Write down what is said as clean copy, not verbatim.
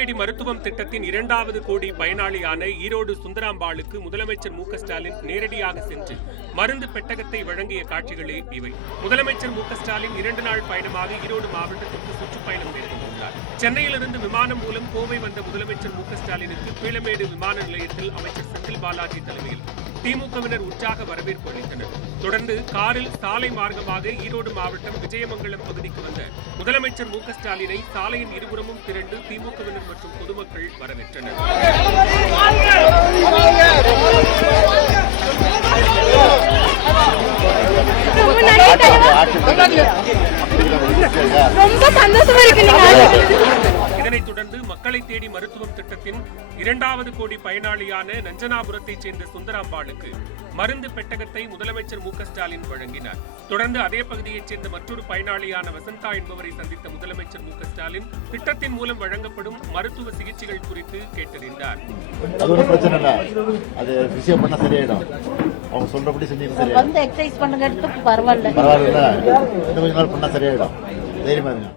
தேடி மருத்துவம் திட்டத்தின் 2வது கோடி பயனாளியான ஈரோடு சுந்தராம்பாளுக்கு முதலமைச்சர் மு ஸ்டாலின் நேரடியாக சென்று மருந்து பெட்டகத்தை வழங்கிய காட்சிகளே இவை. முதலமைச்சர் மு ஸ்டாலின் 2 நாள் பயணமாக ஈரோடு மாவட்டத்திற்கு சுற்றுப்பயணம் மேற்கொண்டுள்ளார். சென்னையிலிருந்து விமானம் மூலம் கோவை வந்த முதலமைச்சர் மு ஸ்டாலினுக்கு பீளமேடு விமான நிலையத்தில் அமைச்சர் செந்தில் பாலாஜி தலைமையில் திமுகவினர் உற்சாக வரவேற்பு அளித்தனர். தொடர்ந்து காரில் சாலை மார்க்கமாக ஈரோடு மாவட்டம் விஜயமங்கலம் பகுதிக்கு வந்த முதலமைச்சர் மு ஸ்டாலினை சாலையின் இருபுறமும் திரண்டு திமுகவினர் மற்றும் பொதுமக்கள் வரவேற்றனர். இதனைத் தொடர்ந்து மக்களை தேடி மருத்துவம் திட்டத்தின் 2வது கோடி பயனாளியான நஞ்சனாபுரத்தைச் சேர்ந்த சுந்தராம்பாளுக்கு மருந்து பெட்டகத்தை முதலமைச்சர் மு ஸ்டாலின் வழங்கினார். தொடர்ந்து அதே பகுதியைச் சேர்ந்த மற்றொரு பயனாளியான வசந்தா என்பவரை சந்தித்த முதலமைச்சர் மு ஸ்டாலின் திட்டத்தின் மூலம் வழங்கப்படும் மருத்துவ சிகிச்சைகள் குறித்து கேட்டறிந்தார். அவங்க சொல்றபடி செஞ்சீங்க, பரவாயில்ல, இன்னும் கொஞ்ச நாள் பண்ணா சரியாயிடும். தைரியமா இருங்க.